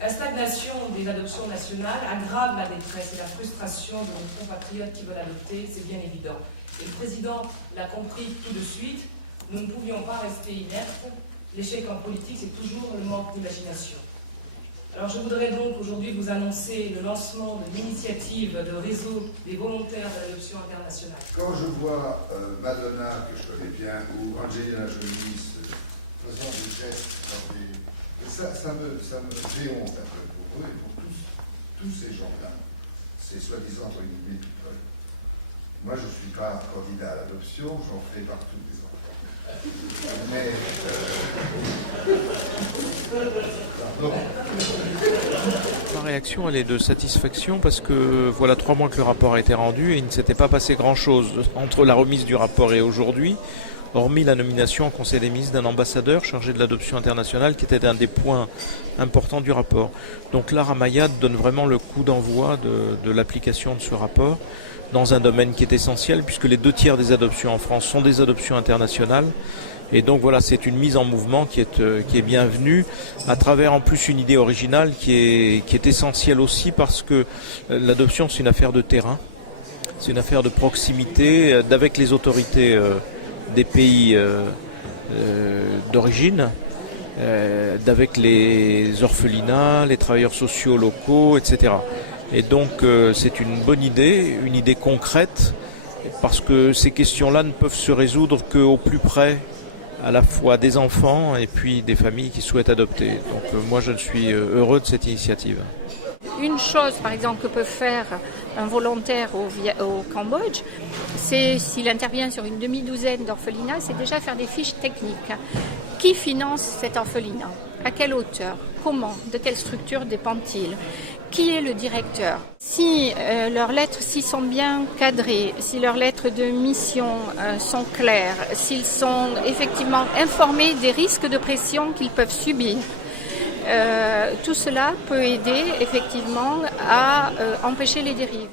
La stagnation des adoptions nationales aggrave la détresse et la frustration de nos compatriotes qui veulent adopter, c'est bien évident. Et le président l'a compris tout de suite, nous ne pouvions pas rester inertes. L'échec en politique, c'est toujours le manque d'imagination. Alors je voudrais donc aujourd'hui vous annoncer le lancement de l'initiative de réseau des volontaires de l'adoption internationale. Quand je vois Madonna, que je connais bien, ou Angelina Jolie faisant des gestes dans des... J'ai honte un peu pour eux et pour tous ces gens-là, ces soi-disant entre guillemets people. Moi, je ne suis pas candidat à l'adoption, j'en fais partout des enfants. Mais... pardon. Ma réaction, elle est de satisfaction parce que voilà 3 mois que le rapport a été rendu et il ne s'était pas passé grand-chose entre la remise du rapport et aujourd'hui, hormis la nomination au Conseil des ministres d'un ambassadeur chargé de l'adoption internationale qui était un des points importants du rapport. Donc là, Ramayad donne vraiment le coup d'envoi de l'application de ce rapport dans un domaine qui est essentiel puisque les 2/3 des adoptions en France sont des adoptions internationales. Et donc voilà, c'est une mise en mouvement qui est bienvenue à travers en plus une idée originale qui est essentielle aussi parce que l'adoption c'est une affaire de terrain, c'est une affaire de proximité avec les autorités des pays d'origine, d'avec les orphelinats, les travailleurs sociaux locaux, etc. Et donc c'est une bonne idée, une idée concrète parce que ces questions-là ne peuvent se résoudre qu'au plus près à la fois des enfants et puis des familles qui souhaitent adopter. Donc moi je suis heureux de cette initiative. Une chose par exemple que peut faire un volontaire au Cambodge, c'est s'il intervient sur une demi-douzaine d'orphelinats, c'est déjà faire des fiches techniques. Qui finance cet orphelinat? À quelle hauteur? Comment? De quelle structure dépend-il? Qui est le directeur? Si leurs lettres sont bien cadrées, si leurs lettres de mission sont claires, s'ils sont effectivement informés des risques de pression qu'ils peuvent subir, tout cela peut aider effectivement à empêcher les dérives.